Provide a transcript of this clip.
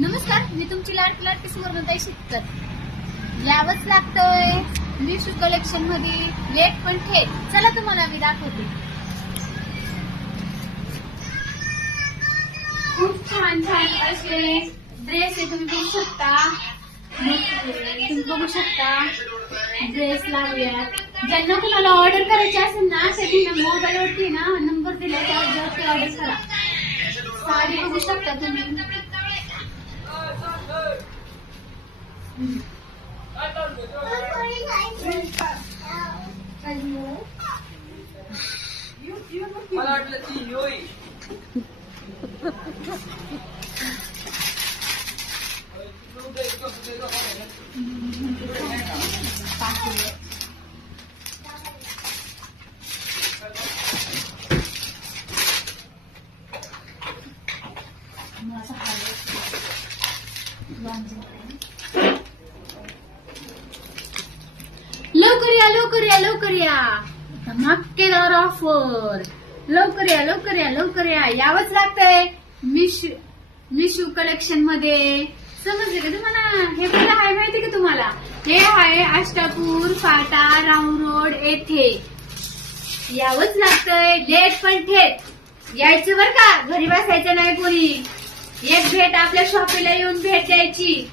नमस्कार, मी तुमची लाडकी सुवर्णताई शिककर. यावंच लागतंय मिशू कलेक्शन मध्ये लेट पण थेट. चला तुम्हाला मी दाखवते. खूप छान छान असे ड्रेस आहे, तुम्ही बघू शकता. तुम्ही बघू शकता ड्रेस लावूयात. ज्यांना कुणाला ऑर्डर करायची असेल ना त्याची मोबाईल वरती ना नंबर दिला त्यावरती ऑर्डर करा. साडी बघू शकता तुम्ही. मला वाटलं ती होई. लवकर या लवकर या लवकर या, धमाकेदार ऑफर. लवकर या लवकर या लवकर या, यावंच लागतंय मिशू कलेक्शन मध्ये. समजले का तुम्हाला? हे कुठं आहे माहिती का तुम्हाला? हे आहे अष्टापूर फाटा राऊंड रोड येथे. यावंच लागतंय लेट पण थेट. यायचं बर का, घरी बसायचं नाही कोणी. एक भेट आपल्या शॉपीला येऊन भेट द्यायची.